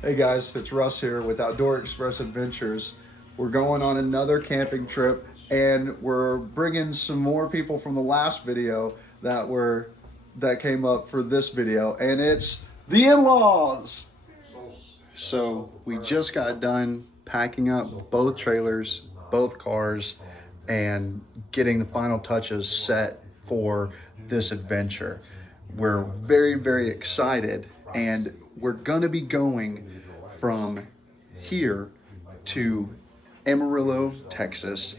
Hey guys, it's Russ here with Outdoor Express Adventures. We're going on another camping trip and we're bringing some more people from the last video that came up for this video, and it's the in-laws. So we just got done packing up both trailers, both cars, and getting the final touches set for this adventure. We're very, very excited, and we're gonna be going from here to Amarillo, Texas,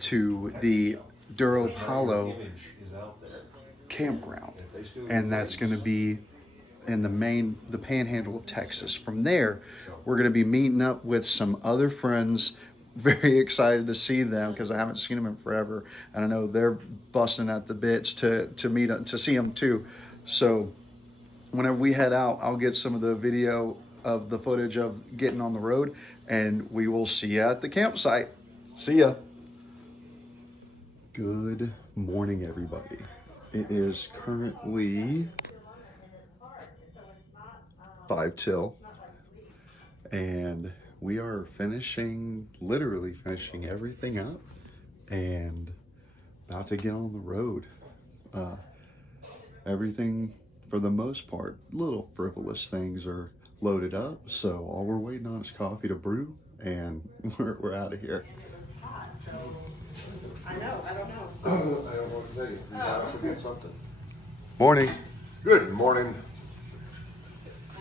to the Duro Palo campground, and that's going to be in the panhandle of Texas. From there, we're going to be meeting up with some other friends. Very excited to see them because I haven't seen them in forever, and I know they're busting at the bits to see them too. So whenever we head out, I'll get some of the video of the footage of getting on the road, and we will see you at the campsite. See ya. Good morning, everybody. It is currently 5 till, and we are literally finishing everything up and about to get on the road. Everything, for the most part, little frivolous things are loaded up, so all we're waiting on is coffee to brew, and we're out of here. I know, I don't know. I don't know what to tell you. You gotta forget something. Morning. Good morning.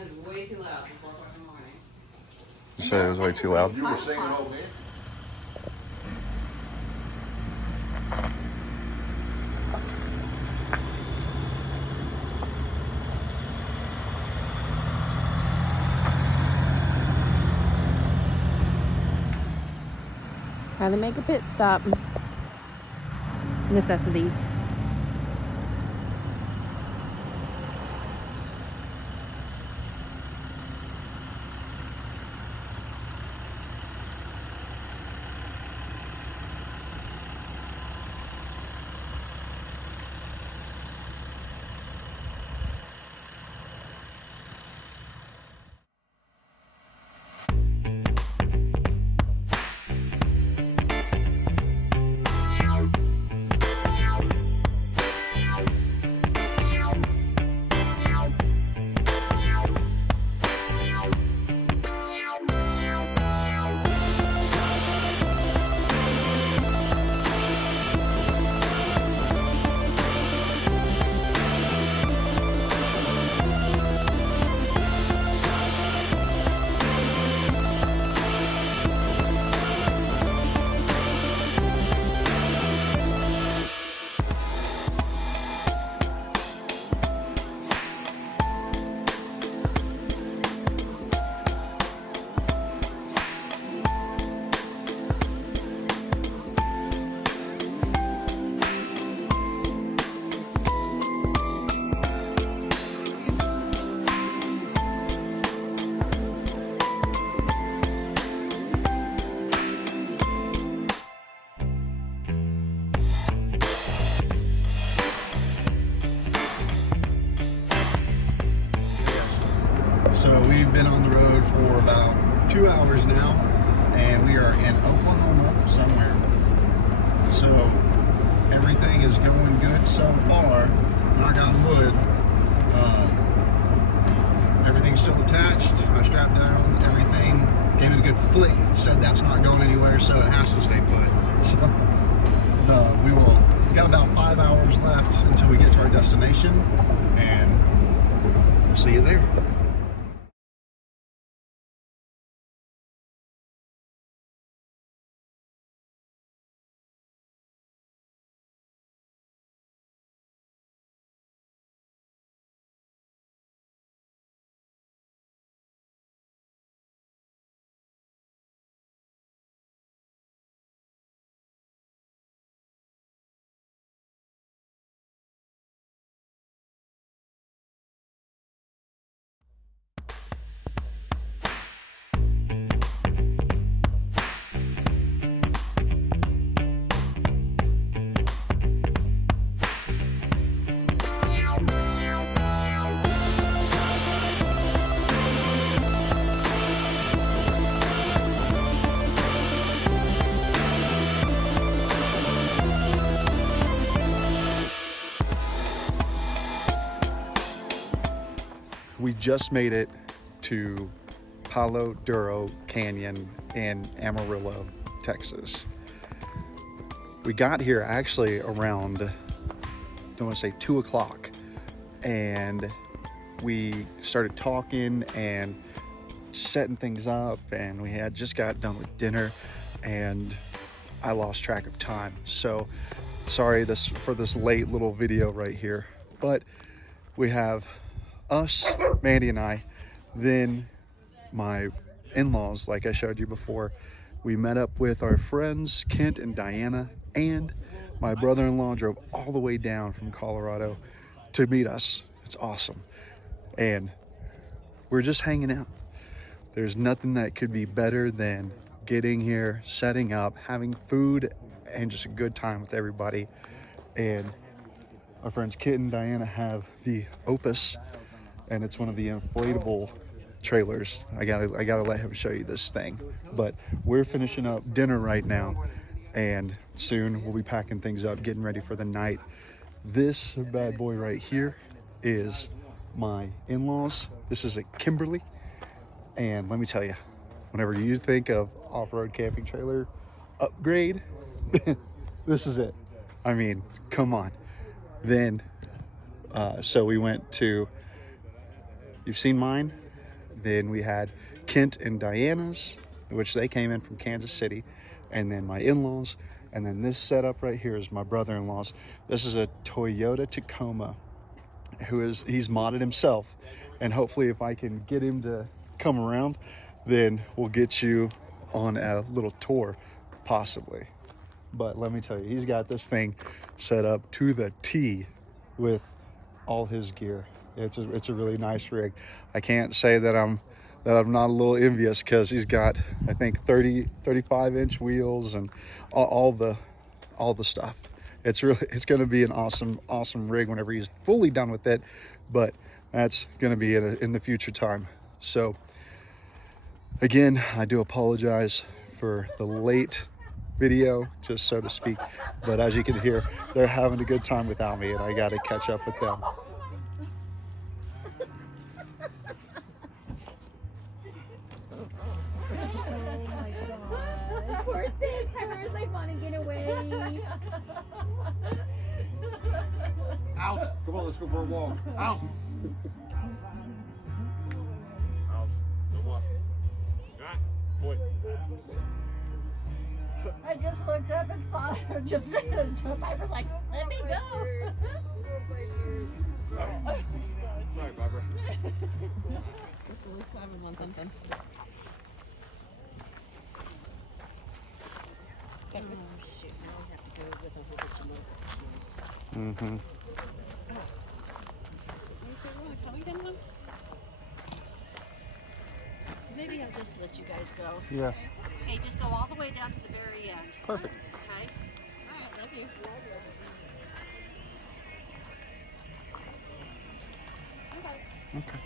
It's way too loud for 4 o'clock in the morning. You said it was way too loud. You were singing old man. Gotta make a pit stop. Necessities. So we've been on the road for about 2 hours now, and we are in Oklahoma somewhere. So everything is going good so far, knock on wood. Everything's still attached. I strapped down everything, gave it a good flick, said that's not going anywhere, so it has to stay put. So we got about 5 hours left until we get to our destination, and we'll see you there. just made it to Palo Duro Canyon in Amarillo, Texas. We got here actually around, I don't want to say 2 o'clock, and we started talking and setting things up, and we had just got done with dinner, and I lost track of time. So sorry for this late little video right here, but we have us, Mandy and I, then my in-laws, like I showed you before. We met up with our friends Kent and Diana, and my brother-in-law drove all the way down from Colorado to meet us. It's awesome. And we're just hanging out. There's nothing that could be better than getting here, setting up, having food, and just a good time with everybody. And our friends Kit and Diana have the Opus, and it's one of the inflatable trailers. I gotta let him show you this thing. But we're finishing up dinner right now, and soon we'll be packing things up, getting ready for the night. This bad boy right here is my in-laws. This is a Kimberly, and let me tell you, whenever you think of off-road camping trailer upgrade, this is it. I mean, come on. Then so we went to, you've seen mine. Then we had Kent and Diana's, which they came in from Kansas City, and then my in-laws, and then this setup right here is my brother-in-law's. This is a Toyota Tacoma, he's modded himself, and hopefully if I can get him to come around, then we'll get you on a little tour, possibly. But let me tell you, he's got this thing set up to the T with all his gear. It's a really nice rig. I can't say that I'm not a little envious, because he's got, I think, 35-inch wheels and all the stuff. It's going to be an awesome rig whenever he's fully done with it, but that's going to be in the future time. So again, I do apologize for the late video, just so to speak, but as you can hear, they're having a good time without me, and I got to catch up with them. Poor thing. Where's my fun and get away? Out. Come on, let's go for a walk. Out. I just looked up and saw her. Just Piper's like, let me go. Sorry, Barbara. Simon wants something. Oh, shoot. Now we have to go with a whole bunch of notifications. Mm-hmm. Maybe I'll just let you guys go. Yeah. Okay, just go all the way down to the very end. Perfect. Okay? Alright, love you. Okay.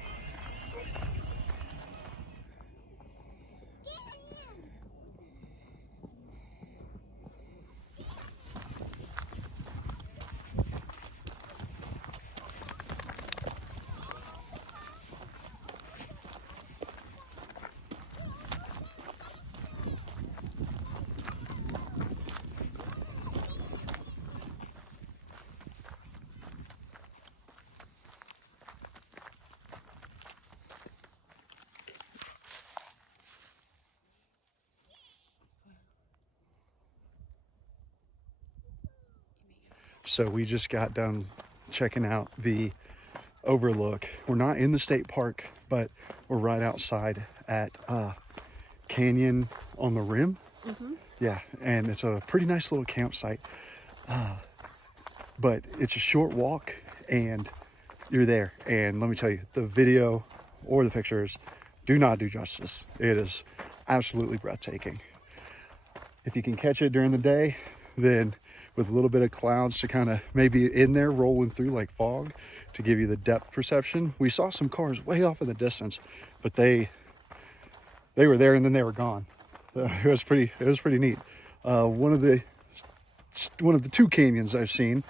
So we just got done checking out the overlook. We're not in the state park, but we're right outside at Canyon on the Rim. Mm-hmm. Yeah, and it's a pretty nice little campsite. But it's a short walk and you're there. And let me tell you, the video or the pictures do not do justice. It is absolutely breathtaking. If you can catch it during the day, then with a little bit of clouds to kind of maybe in there rolling through like fog to give you the depth perception. We saw some cars way off in the distance, but they were there and then they were gone. It was pretty neat. One of the two canyons I've seen,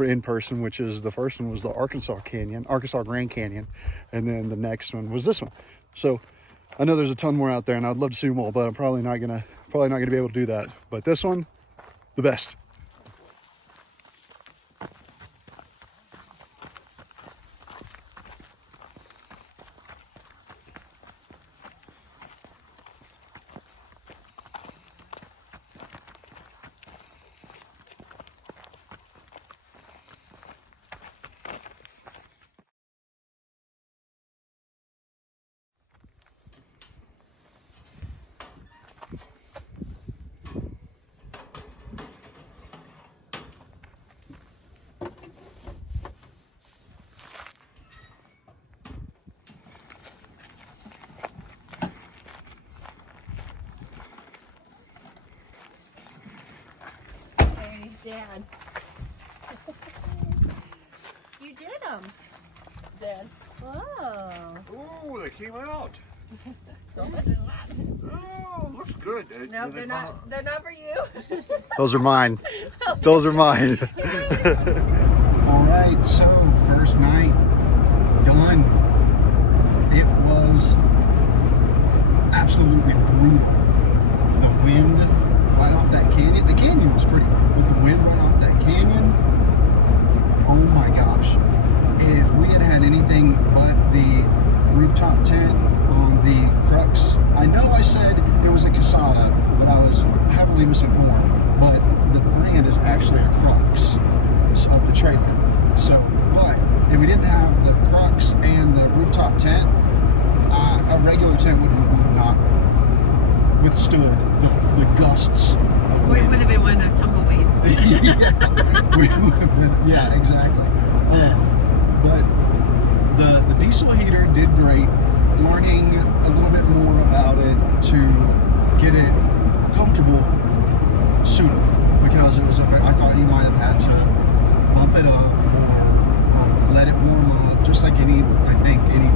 in person, which is the first one was the Arkansas Grand Canyon, and then the next one was this one. So I know there's a ton more out there, and I'd love to see them all, but I'm probably not gonna be able to do that. But this one, the best. Hey, Dad. You did them. Dad. Oh. Ooh, they came out. Don't touch it loud. Oh, looks good. No, they're not. They're not for you. Those are mine. Those are mine. All right, so first night done. It was absolutely brutal. The wind right off that canyon. The canyon was pretty, but the wind right off that canyon. Oh my gosh! If we had had anything but the rooftop tent on the crux, I know I said it was a Casada, but I was heavily misinformed. But the brand is actually a crux of the trailer. So, but if we didn't have the crux and the rooftop tent, a regular tent would not withstood the gusts of wind. We would have been one of those tumbleweeds. Yeah, we would have been, yeah, exactly. But the diesel heater did great. Learning a little bit more about it to get it comfortable sooner, because it was I thought you might have had to bump it up or let it warm up, just like any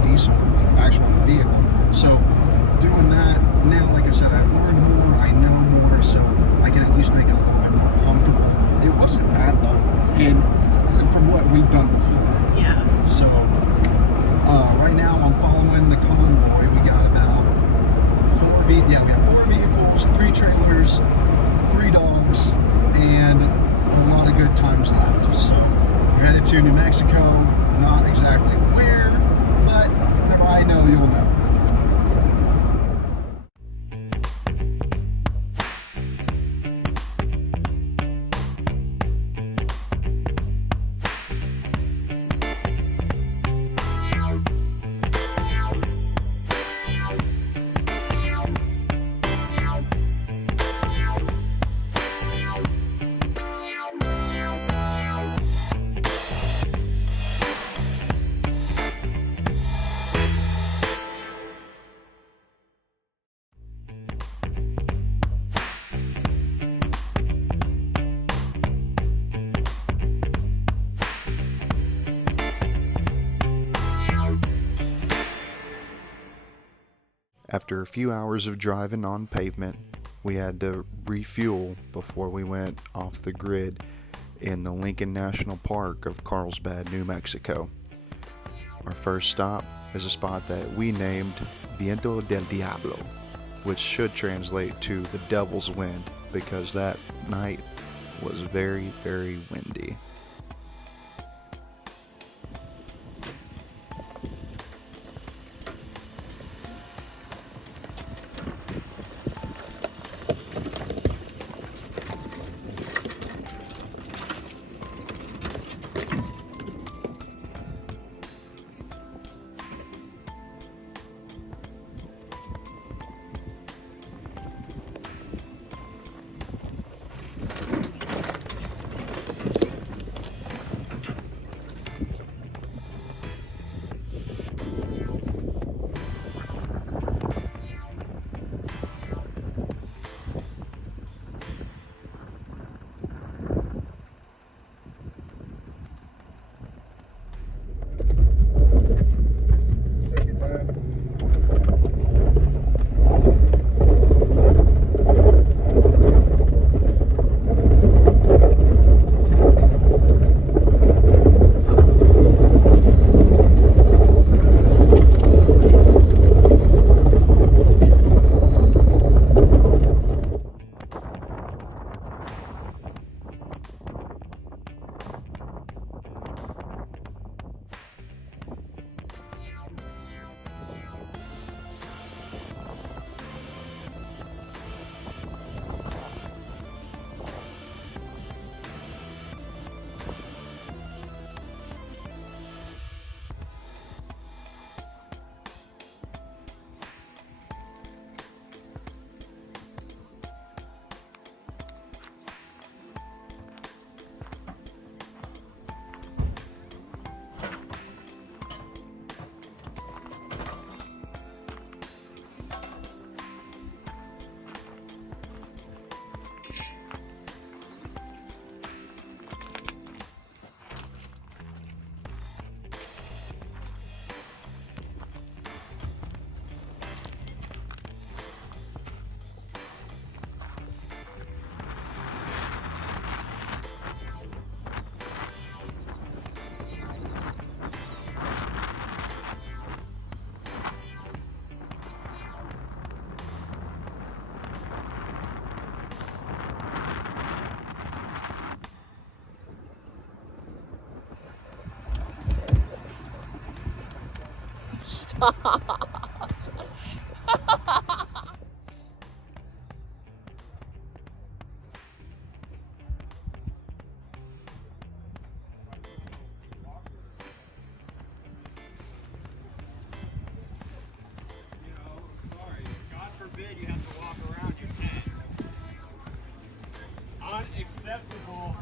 diesel actual vehicle. So doing that now, like I said, I've learned more, I know more, so I can at least make it a little bit more comfortable. It wasn't bad though, and from what we've done before. Yeah. So right now I'm following the convoy. We got about we have 4 vehicles, 3 trailers, 3 dogs, and a lot of good times left. So we're headed to New Mexico, not exactly where, but whenever I know, you'll know. After a few hours of driving on pavement, we had to refuel before we went off the grid in the Lincoln National Park of Carlsbad, New Mexico. Our first stop is a spot that we named Viento del Diablo, which should translate to the Devil's Wind, because that night was very, very windy. Sorry, God forbid you have to walk around your tent. Unacceptable.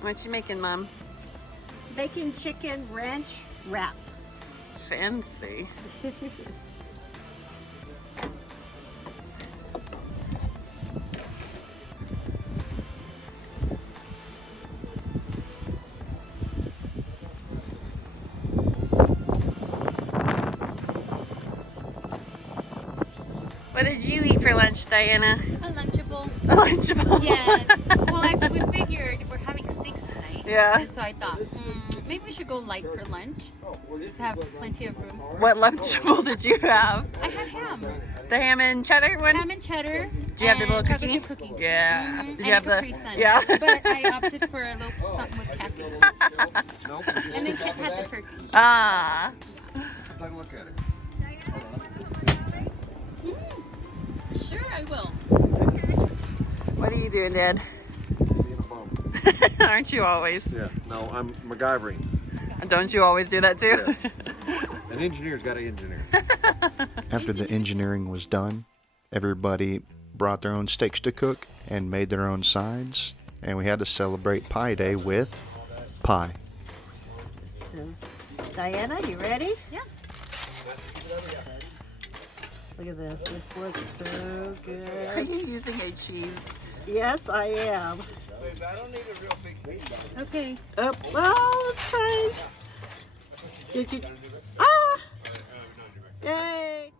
What you making, Mom? Bacon chicken ranch wrap. Fancy. What did you eat for lunch, Diana? A Lunchable. A Lunchable? Yes. Well, we figured we're having steaks tonight. Yeah. So I thought, maybe we should go light for lunch. Just have plenty of room. What Lunchable did you have? I had ham. The ham and cheddar one? Ham and cheddar. Did you have the little chocolate cookie? chip cookie. Yeah. Mhm. Did And you have a Capri Sun. Yeah. But I opted for a little something with caffeine. And then Kit had the turkey. Ah. Take a look at it. Sure, I will. What are you doing, Dad? Being a bum. Aren't you always? Yeah. No, I'm MacGyvering. Don't you always do that too? Yes. An engineer's got to engineer. After the engineering was done, everybody brought their own steaks to cook and made their own sides, and we had to celebrate Pie Day with pie. This is Diana, you ready? Yeah. Look at this. This looks so Are good. you using a cheese? Yes, I am. Okay. Oh, oh, it's fine. Did you? Ah! Yay!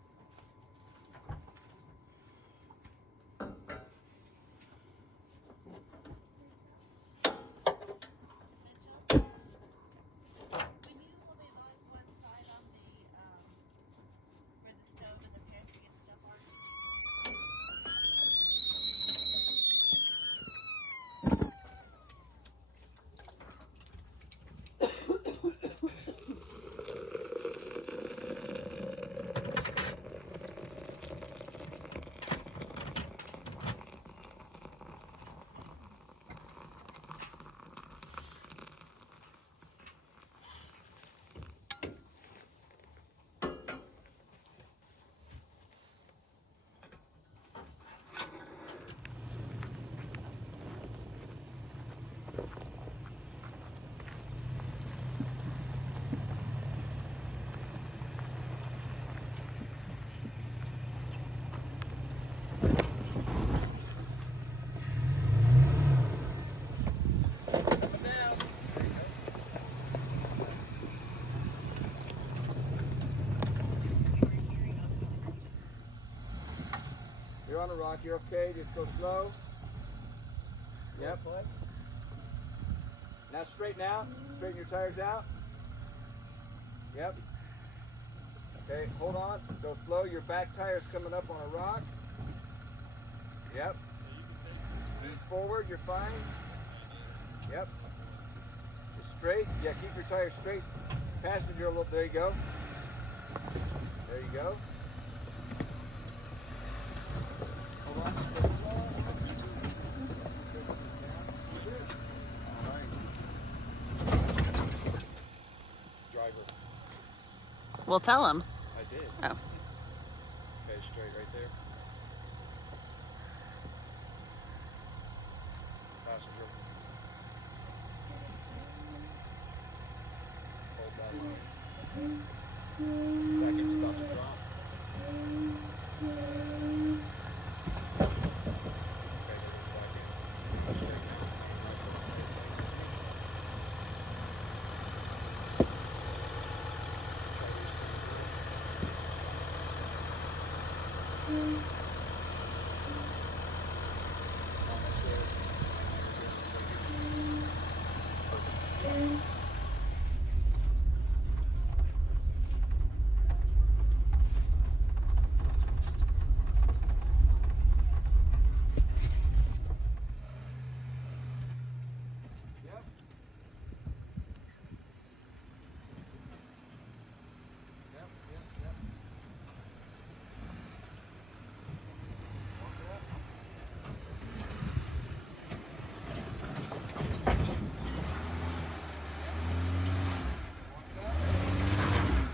You're on a rock, you're okay, just go slow. Yep. Now straighten out, straighten your tires out. Yep. Okay, hold on, go slow, your back tire's coming up on a rock. Yep. Ease forward, you're fine. Yep. Just straight, yeah, keep your tires straight. Passenger a little, there you go. There you go. Hold on. Driver. We'll tell him. I did. Oh. Okay, straight right there. Passenger. Hold that line. Vacuum's about to drop. Okay, vacuum. Straight now.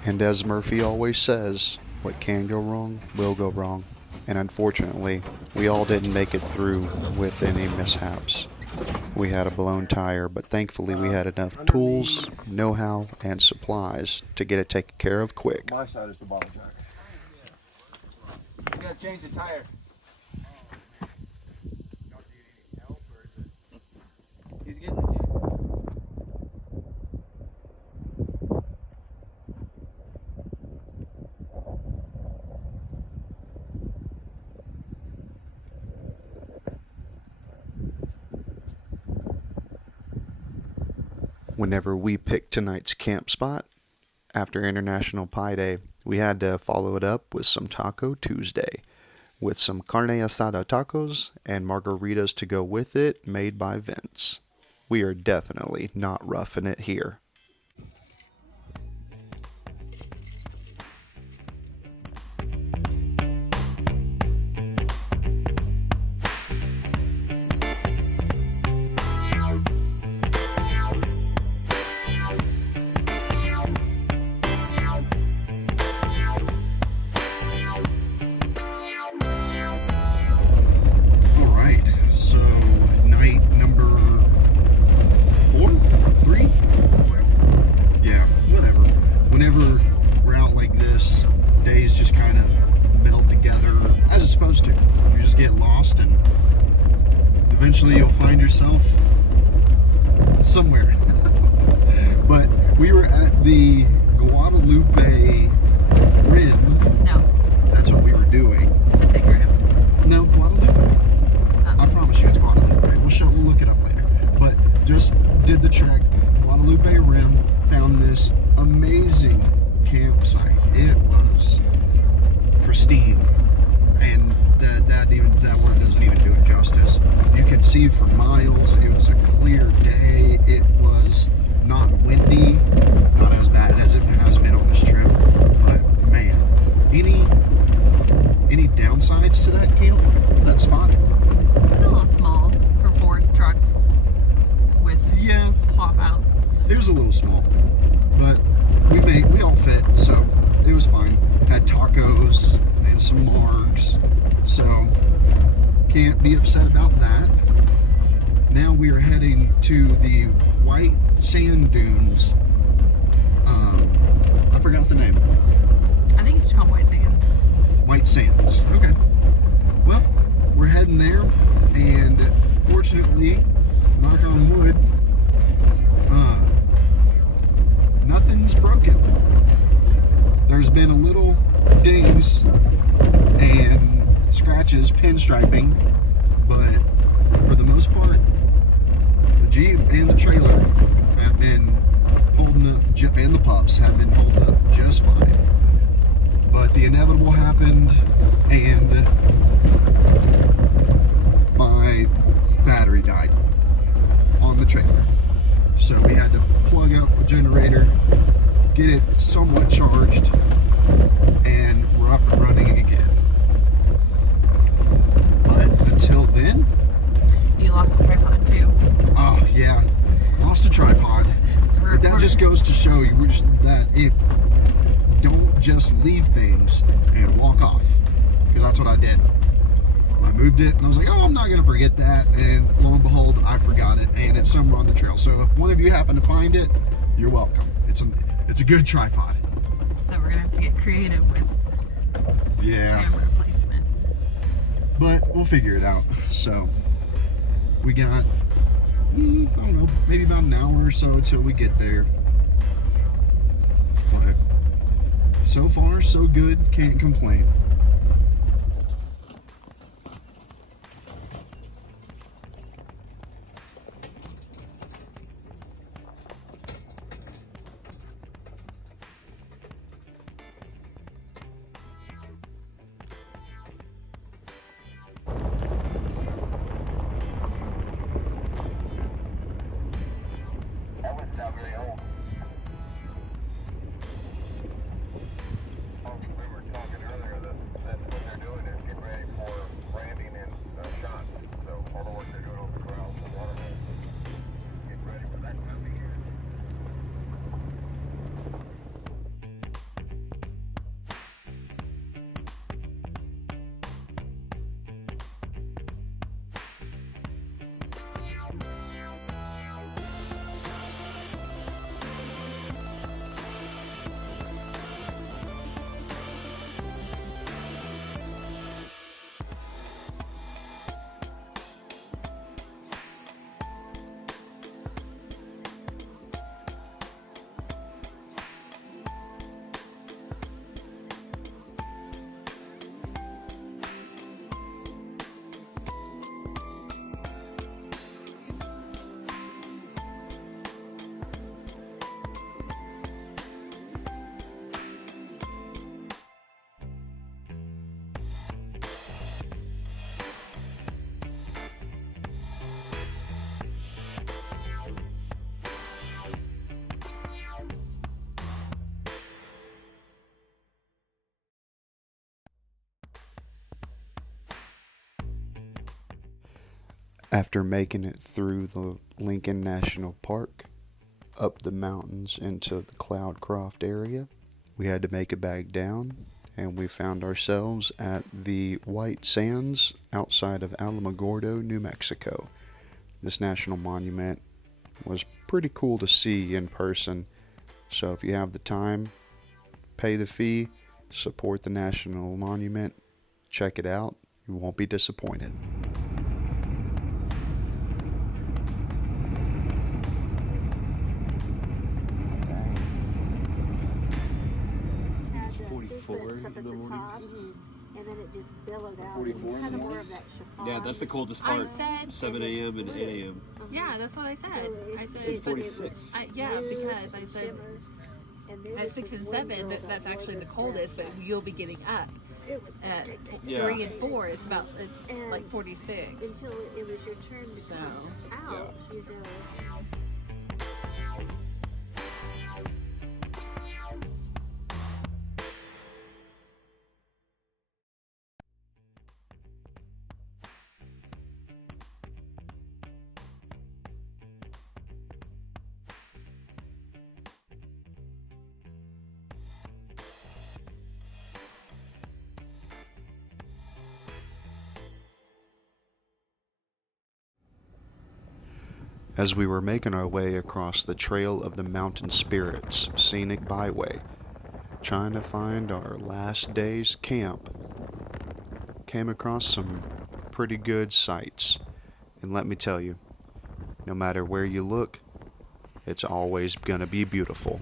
And as Murphy always says, what can go wrong will go wrong. And unfortunately, we all didn't make it through with any mishaps. We had a blown tire, but thankfully we had enough tools, know-how, and supplies to get it taken care of quick. My side is the bottom tire. You gotta change the tire. He's getting the Whenever we picked tonight's camp spot, after International Pie Day, we had to follow it up with some Taco Tuesday, with some carne asada tacos and margaritas to go with it, made by Vince. We are definitely not roughing it here. Eventually you'll find yourself somewhere. But we were at the Guadalupe Rim. No. That's what we were doing. Pacific Rim. No, Guadalupe. I promise you it's Guadalupe. We'll look it up later. But just did the trek, Guadalupe Rim, found this amazing campsite. It was pristine. And that word doesn't even do it justice. You could see for miles. It was a clear day. It was not windy, not as bad as it has been on this trip. But man, any downsides to that camp? That spot? It's a little small for 4 trucks with pop outs. It was a little small, but we all fit, so it was fine. Had tacos and some margs, so can't be upset about that. Now we are heading to the white sand dunes. I forgot the name. I think it's called White Sands. White Sands. Okay. Well, we're heading there, and fortunately, knock on wood, nothing's broken. There's been a little dings and scratches, pinstriping, but for the most part, the Jeep and the trailer have been holding up, and the pups have been holding up just fine. But the inevitable happened, and my battery died on the trailer. So we had to plug out the generator, get it somewhat charged, and we're up and running again. But until then, You lost a tripod too. oh yeah, lost a tripod. But that just goes to show you that if don't just leave things and walk off, because that's what I did. I moved it and I was like, oh, I'm not gonna forget that, and lo and behold, I forgot it, and it's somewhere on the trail. So if one of you happen to find it, you're welcome. It's a good tripod. So we're gonna have to get creative with camera placement. But we'll figure it out. So we got, I don't know, maybe about an hour or so until we get there. But so far, so good. Can't complain. After making it through the Lincoln National Park, up the mountains into the Cloudcroft area, we had to make it back down, and we found ourselves at the White Sands outside of Alamogordo, New Mexico. This national monument was pretty cool to see in person, so if you have the time, pay the fee, support the national monument, check it out, you won't be disappointed. Had 44 sequence up in at the the morning. top, and then it just billowed out. 44 It was in kind the of more morning? of that chiffon. Yeah, that's the coldest I part. said, 7 a.m. and 8 a.m. yeah, that's what I said. I said, It's but 46. yeah, because I said at 6 and 7, that's actually the coldest, but you'll be getting up at Yeah. 3 and 4. It's like 46. Until it was your turn to So, come out, you know. As we were making our way across the Trail of the Mountain Spirits scenic byway, trying to find our last day's camp, came across some pretty good sights. And let me tell you, no matter where you look, it's always gonna be beautiful.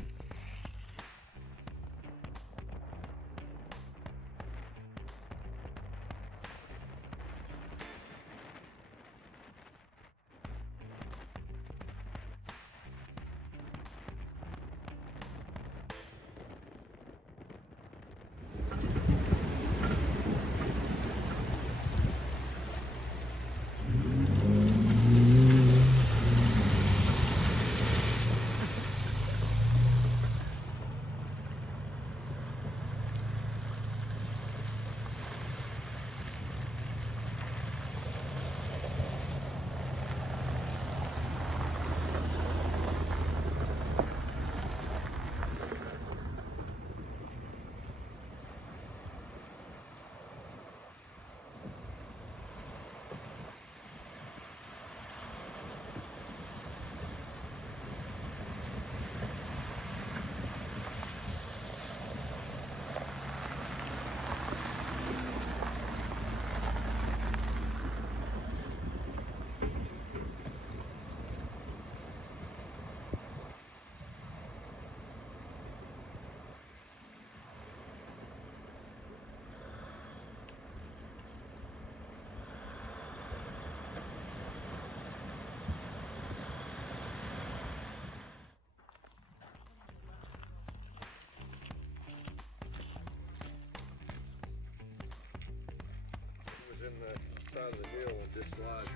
In the side of the hill and dislodge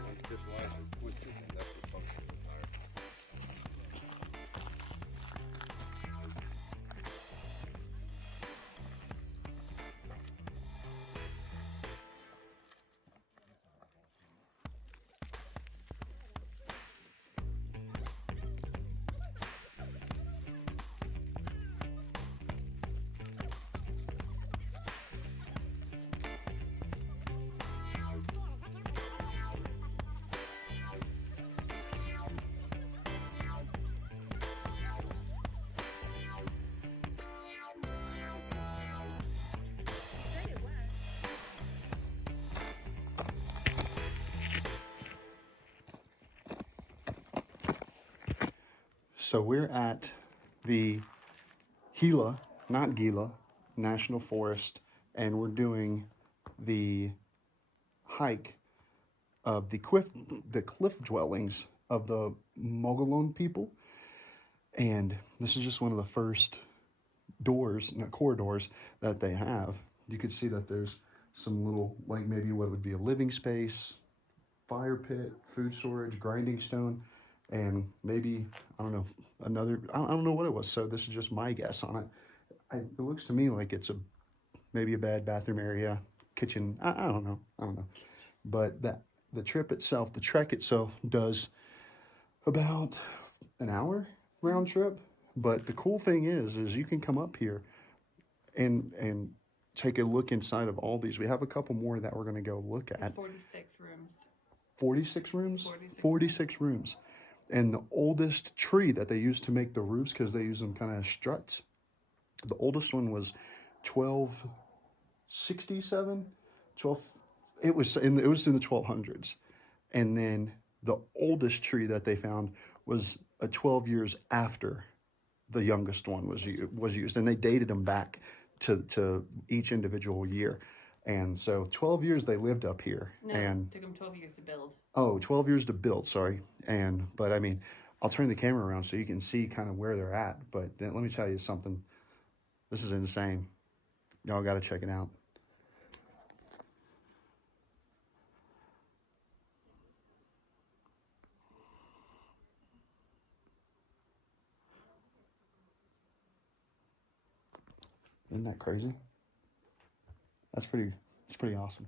it quickly, and that's the function of the tire. So we're at the Gila, not Gila, National Forest, and we're doing the hike of the cliff dwellings of the Mogollon people. And this is just one of the first corridors that they have. You can see that there's some little, like maybe what would be a living space, fire pit, food storage, grinding stone, and maybe, I don't know, I don't know what it was. So this is just my guess on it. It looks to me like it's maybe a bad bathroom area, kitchen. I don't know. But the trip itself, the trek itself does about an hour round trip. But the cool thing is you can come up here and take a look inside of all these. We have a couple more that we're going to go look at. 46 rooms. 46 rooms? 46 46 rooms. And the oldest tree that they used to make the roofs, because they use them kind of as struts, the oldest one was 1267, it was in the 1200s. And then the oldest tree that they found was 12 years after the youngest one was used, and they dated them back to each individual year. And so 12 years they lived up here. No, and it took them 12 years to build. Oh, 12 years to build, sorry. But I mean, I'll turn the camera around so you can see kind of where they're at. But then let me tell you something. This is insane. Y'all got to check it out. Isn't that crazy? It's pretty awesome.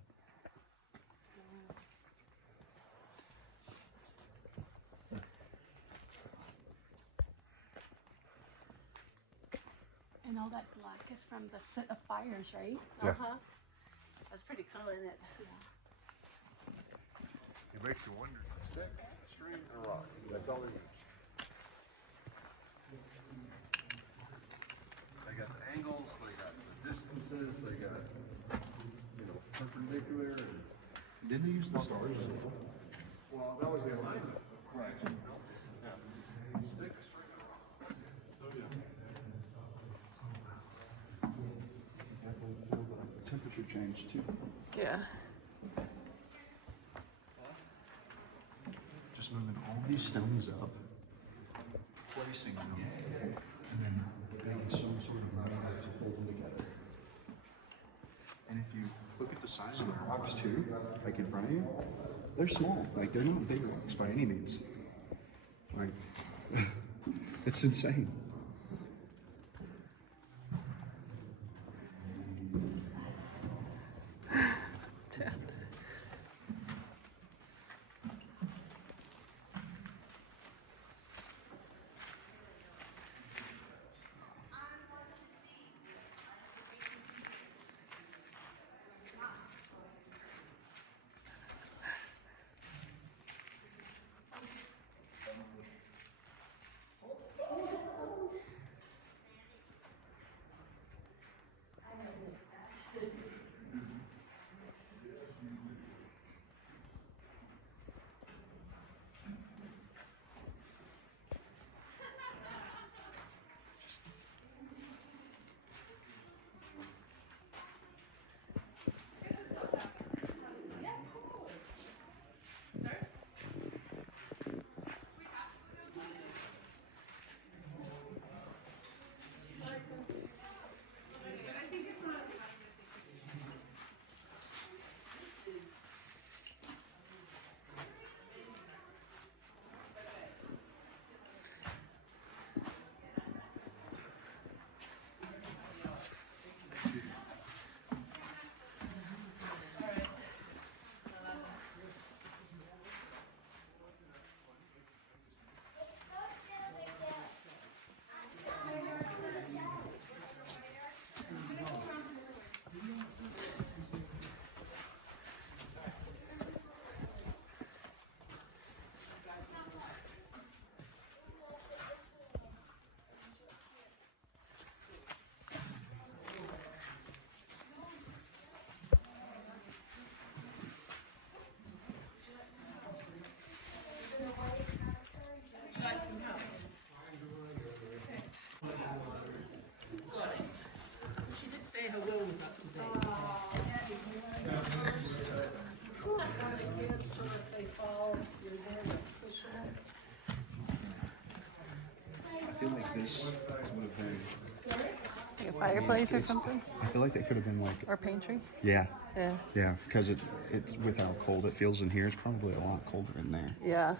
And all that black is from the soot of fires, right? Yeah. That's pretty cool, isn't it? It makes you wonder. A stick, a string, and a rock. That's all they use. They got the angles, they got the distances, they got, perpendicular. And, Didn't they use the stars as well? well, that was the alignment. Right. Yeah. Stick, a string, and a rock. That's it. Temperature change too. Yeah. Just moving all these stones up, placing them, and then making some sort of mold to hold them together. And if you look at the size of the rocks too, like in front of you, they're small. Like they're not big rocks by any means. Like it's insane. She did say her will was up to date. So if they fall, you're there to push them. I feel like this would have been. Like a fireplace or something? I feel like that could have been like. Or pantry? Yeah. Yeah. Yeah, because it's with how cold it feels in here. It's probably a lot colder in there. Yeah.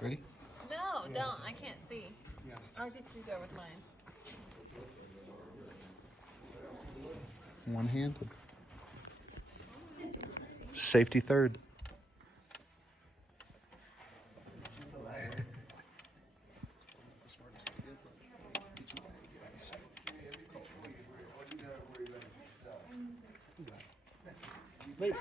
Ready? No, don't. I can't see. I'll get you there with mine. One-handed. Safety third. Wait.